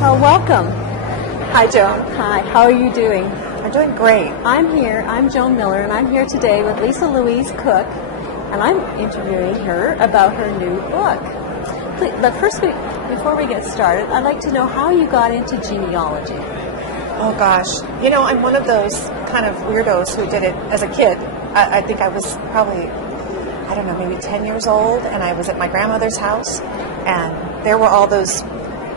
Welcome. Hi, Joan. Hi, how are you doing? I'm doing great. I'm Joan Miller, and I'm here today with Louise Cooke, and I'm interviewing her about her new book. But first, before we get started, I'd like to know how you got into genealogy. Oh, gosh. You know, I'm one of those kind of weirdos who did it as a kid. I think I was probably, I don't know, maybe 10 years old, and I was at my grandmother's house, and there were all those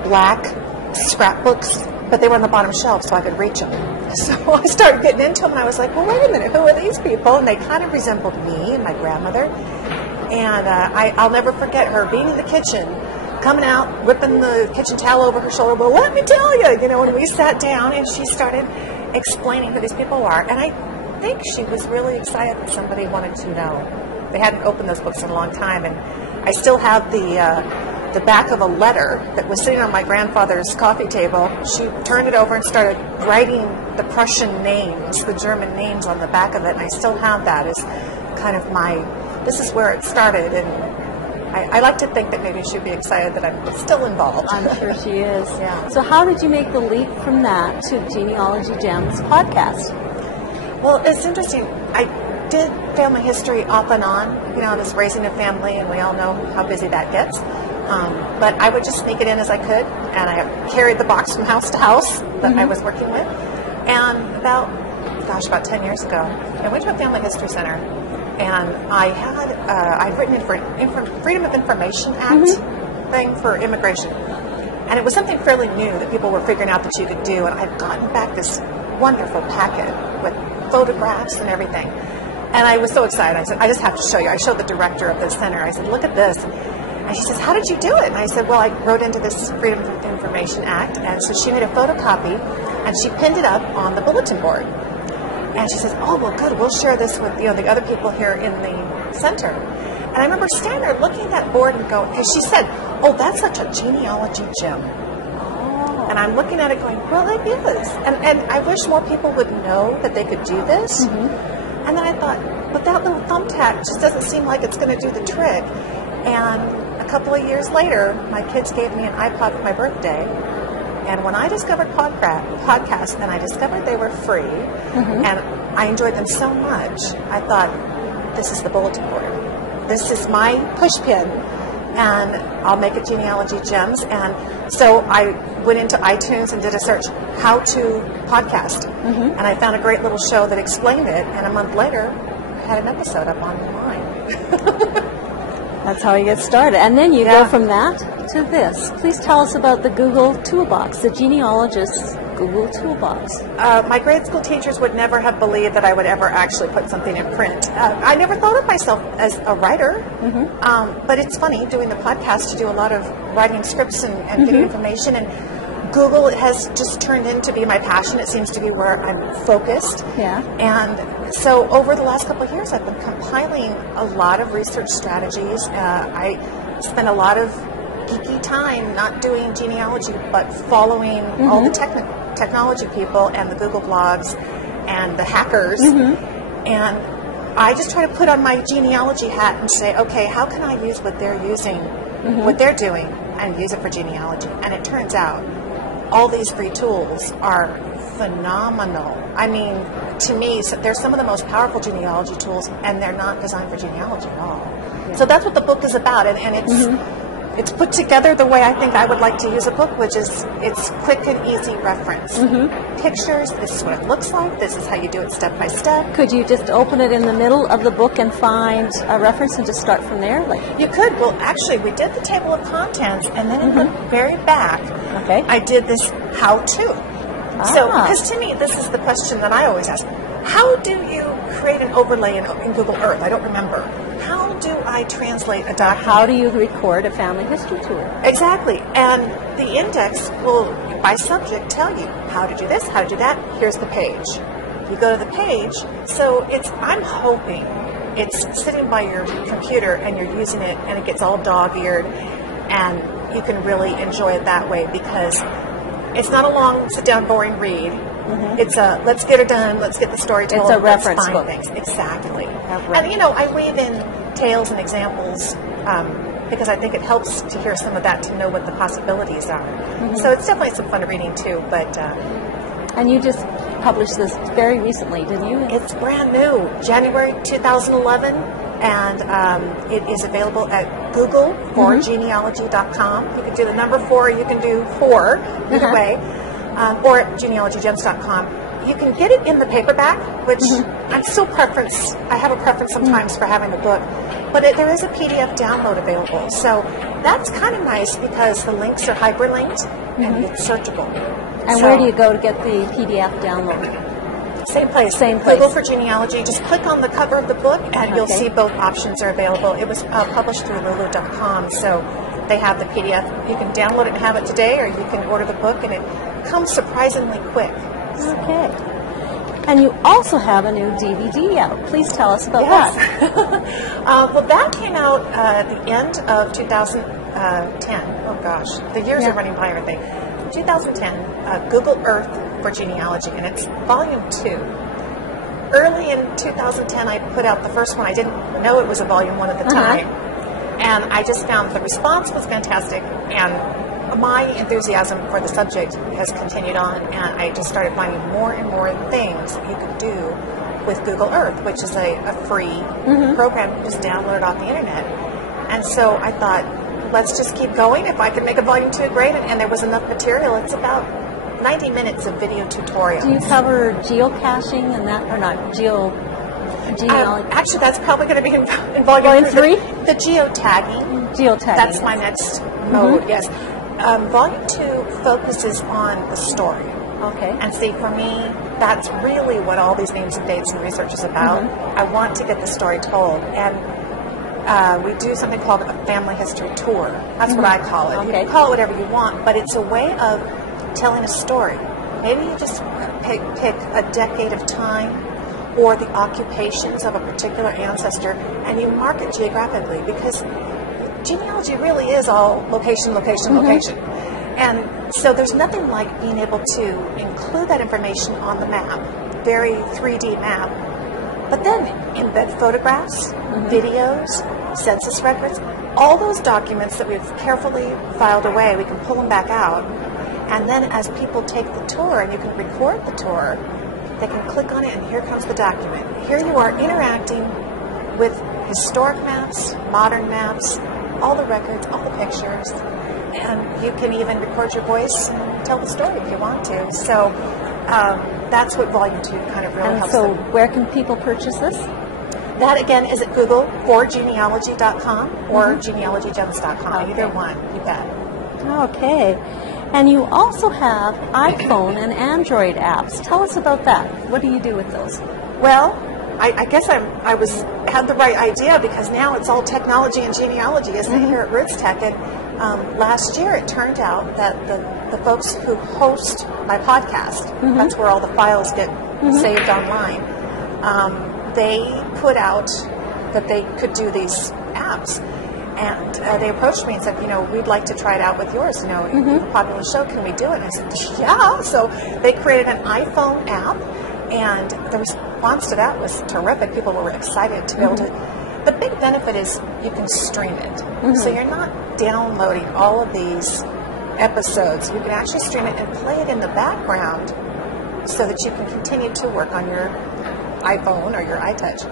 black scrapbooks, but they were on the bottom shelf so I could reach them. So I started getting into them, and I was like, well, wait a minute, who are these people? And they kind of resembled me and my grandmother. And I'll never forget her being in the kitchen, coming out, whipping the kitchen towel over her shoulder. Well, let me tell you, when we sat down and she started explaining who these people are. And I think she was really excited that somebody wanted to know. They hadn't opened those books in a long time, and I still have the back of a letter that was sitting on my grandfather's coffee table. She turned it over and started writing the Prussian names, the German names on the back of it, and I still have that as kind of this is where it started, and I like to think that maybe she'd be excited that I'm still involved. I'm sure she is. Yeah. So how did you make the leap from that to Genealogy Gems podcast? Well, it's interesting. I did family history off and on. I was raising a family, and we all know how busy that gets. But I would just sneak it in as I could, and I carried the box from house to house that I was working with. And about 10 years ago, I went to a family history center, and I'd written in for Freedom of Information Act thing for immigration. And it was something fairly new that people were figuring out that you could do, and I'd gotten back this wonderful packet with photographs and everything. And I was so excited. I said, I just have to show you. I showed the director of the center. I said, look at this. And she says, how did you do it? And I said, well, I wrote into this Freedom of Information Act. And so she made a photocopy, and she pinned it up on the bulletin board. And she says, oh, well, good. We'll share this with the other people here in the center. And I remember standing there looking at that board and going, because she said, oh, that's such a genealogy gem. Oh. And I'm looking at it going, well, it is. And I wish more people would know that they could do this. And then I thought, but that little thumbtack just doesn't seem like it's going to do the trick. And a couple of years later, my kids gave me an iPod for my birthday. And when I discovered podcasts, and I discovered they were free, and I enjoyed them so much, I thought, this is the bulletin board. This is my push pin, and I'll make it Genealogy Gems. And so I went into iTunes and did a search, how to podcast. And I found a great little show that explained it, and a month later, I had an episode up online. That's how you get started. And then you go from that to this. Please tell us about the Google Toolbox, the Genealogist's Google Toolbox. My grade school teachers would never have believed that I would ever actually put something in print. I never thought of myself as a writer, but it's funny, doing the podcast, you do a lot of writing scripts and getting information, and Google has just turned into be my passion. It seems to be where I'm focused. Yeah. And so over the last couple of years, I've been compiling a lot of research strategies. I spend a lot of geeky time not doing genealogy, but following all the technology people and the Google blogs and the hackers. And I just try to put on my genealogy hat and say, okay, how can I use what they're using, what they're doing, and use it for genealogy? And it turns out all these free tools are phenomenal. I mean, to me, they're some of the most powerful genealogy tools, and they're not designed for genealogy at all. Yeah. So that's what the book is about, and it's put together the way I think I would like to use a book, which is it's quick and easy reference. Pictures, this is what it looks like, this is how you do it step by step. Could you just open it in the middle of the book and find a reference and just start from there? You could. Well, actually, we did the table of contents, and then in the very back, I did this how-to. So, because to me, this is the question that I always ask. How do you create an overlay in Google Earth? I don't remember. How do I translate a document? How do you record a family history tour? Exactly. And the index will, by subject, tell you how to do this, how to do that. Here's the page. You go to the page. So I'm hoping it's sitting by your computer and you're using it and it gets all dog-eared and you can really enjoy it that way, because it's not a long, sit-down, boring read. It's a let's get it done, let's get the story told. It's a reference book. Things. Exactly. And, I weave in tales and examples because I think it helps to hear some of that to know what the possibilities are. So it's definitely some fun reading too. But And you just published this very recently, didn't you? it's brand new, January 2011, and it is available at Google for genealogy.com. You can do the number 4, you can do 4 either way, or at genealogygems.com. You can get it in the paperback, which I'm still I have a preference sometimes for having the book, but there is a PDF download available. So that's kind of nice because the links are hyperlinked and it's searchable. And where do you go to get the PDF download? Same place. Same place. Google for Genealogy. Just click on the cover of the book and you'll see both options are available. It was published through lulu.com, so they have the PDF. You can download it and have it today, or you can order the book, and it comes surprisingly quick. Okay. And you also have a new DVD out. Please tell us about that. Well, that came out at the end of 2010. Oh, gosh. The years are running by everything. 2010, Google Earth for Genealogy, and it's volume 2. Early in 2010, I put out the first one. I didn't know it was a volume 1 at the time. And I just found the response was fantastic, and my enthusiasm for the subject has continued on, and I just started finding more and more things that you could do with Google Earth, which is a free program you just download off the internet. And so I thought, let's just keep going. If I can make a volume 2, great. And there was enough material. It's about 90 minutes of video tutorial. Do you cover geocaching and that, or not? Genealogy? Actually, that's probably going to be in volume 3? The geotagging. Geotagging. That's my next mode, yes. Volume 2 focuses on the story. Okay. And see, for me, that's really what all these names and dates and research is about. I want to get the story told. And we do something called a family history tour. That's what I call it. You can call it whatever you want, but it's a way of telling a story. Maybe you just pick a decade of time or the occupations of a particular ancestor, and you mark it geographically, because genealogy really is all location, location, location. And so there's nothing like being able to include that information on the map, very 3D map, but then embed photographs, videos, census records, all those documents that we've carefully filed away, we can pull them back out. And then as people take the tour, and you can record the tour, they can click on it and here comes the document. Here you are interacting with historic maps, modern maps, all the records, all the pictures, and you can even record your voice and tell the story if you want to. So that's what Volume 2 kind of really helps. So where can people purchase this? That again is at Google for genealogy.com or genealogygems.com. Either one, you bet. Okay. And you also have iPhone and Android apps. Tell us about that. What do you do with those? Well, I guess I had the right idea, because now it's all technology and genealogy, isn't it, here at Roots Tech? And last year it turned out that the folks who host my podcast, that's where all the files get saved online, they put out that they could do these apps. And they approached me and said, we'd like to try it out with yours. You're a popular show. Can we do it? And I said, yeah. So they created an iPhone app, and the response to that was terrific. People were excited to be able to. The big benefit is you can stream it. So you're not downloading all of these episodes. You can actually stream it and play it in the background so that you can continue to work on your iPhone or your iTouch.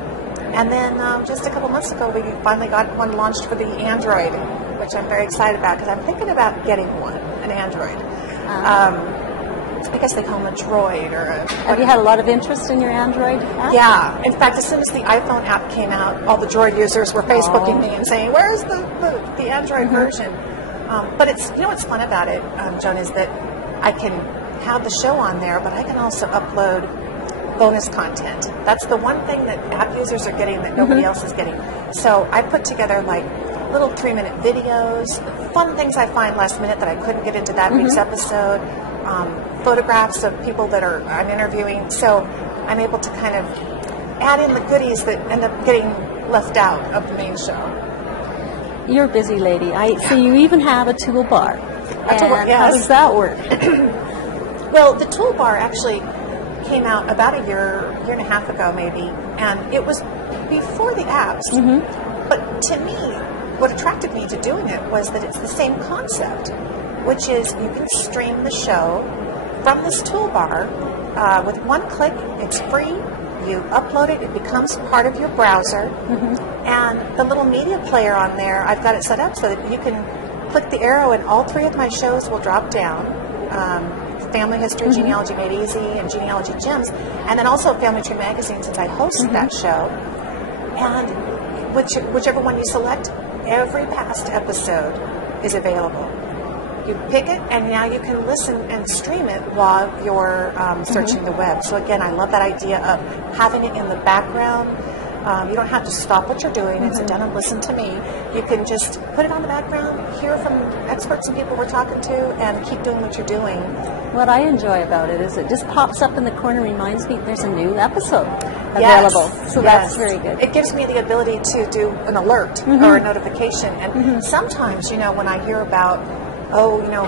And then just a couple months ago, we finally got one launched for the Android, which I'm very excited about, because I'm thinking about getting an Android. I guess they call them a droid or a... Have you had a lot of interest in your Android app? Yeah. In fact, as soon as the iPhone app came out, all the droid users were Facebooking me and saying, where's the Android version? But what's fun about it, Joan, is that I can have the show on there, but I can also upload bonus content. That's the one thing that app users are getting that nobody else is getting. So I put together like little 3-minute videos, fun things I find last minute that I couldn't get into that week's episode, photographs of people that I'm interviewing. So I'm able to kind of add in the goodies that end up getting left out of the main show. You're a busy lady. I see you even have a toolbar. Yes. How does that work? Well, the toolbar actually came out about a year and a half ago maybe, and it was before the apps. But to me, what attracted me to doing it was that it's the same concept, which is you can stream the show from this toolbar with one click. It's free. You upload it. It becomes part of your browser. And the little media player on there, I've got it set up so that you can click the arrow and all three of my shows will drop down. Family History, Genealogy Made Easy, and Genealogy Gems, and then also Family Tree Magazine, since I host that show. And whichever one you select, every past episode is available. You pick it, and now you can listen and stream it while you're searching the web. So again, I love that idea of having it in the background. You don't have to stop what you're doing and sit down and listen to me. You can just put it on the background, hear from experts and people we're talking to, and keep doing what you're doing. What I enjoy about it is it just pops up in the corner, reminds me there's a new episode available. So that's very good. It gives me the ability to do an alert or a notification. And sometimes, when I hear about,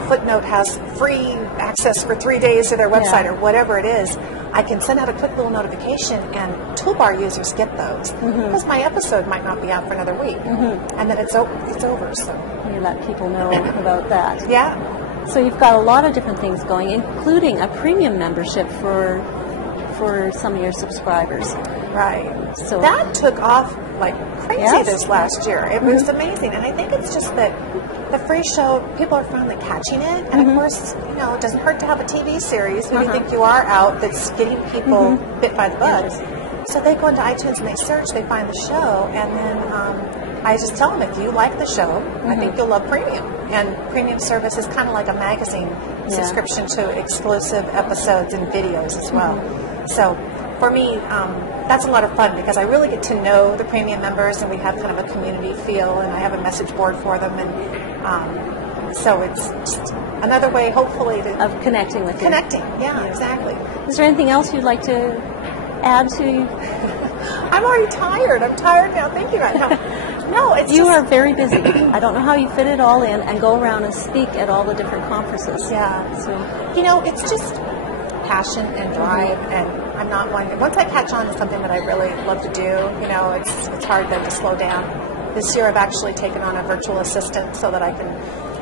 Footnote has free access for 3 days to their website or whatever it is, I can send out a quick little notification, and toolbar users get those because my episode might not be out for another week, and then it's over. So you let people know about that. Yeah. So you've got a lot of different things going, including a premium membership for some of your subscribers. Right. So that took off like crazy this last year. It was amazing, and I think it's just that the free show, people are finally catching it, and of course, it doesn't hurt to have a TV series who you think you are out that's getting people bit by the bug. So they go into iTunes and they search, they find the show, and then I just tell them, if you like the show, I think you'll love premium. And premium service is kind of like a magazine subscription to exclusive episodes and videos as well. So for me, that's a lot of fun because I really get to know the premium members, and we have kind of a community feel, and I have a message board for them, and so it's just another way, hopefully, of connecting with you. Yeah, exactly. Is there anything else you'd like to add to? I'm already tired. I'm tired now thinking about it. No, it's you are very busy. I don't know how you fit it all in and go around and speak at all the different conferences. Yeah. So it's just passion and drive, and I'm not one. Once I catch on to something that I really love to do, it's hard then to slow down. This year I've actually taken on a virtual assistant so that I can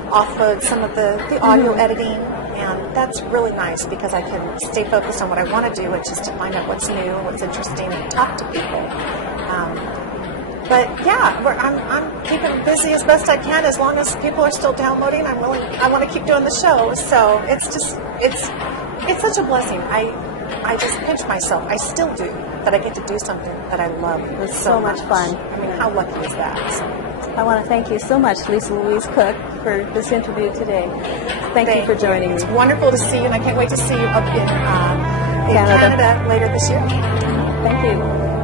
offload some of the audio editing, and that's really nice because I can stay focused on what I want to do, which is to find out what's new, what's interesting, and talk to people. But yeah, I'm keeping busy as best I can. As long as people are still downloading, I want to keep doing the show. So it's such a blessing. I just pinch myself. I still do that. I get to do something that I love. It's so much fun. I mean, how lucky is that? So. I want to thank you so much, Lisa Louise Cooke, for this interview today. Thank you for joining me. It's wonderful to see you, and I can't wait to see you up in Canada later this year. Thank you.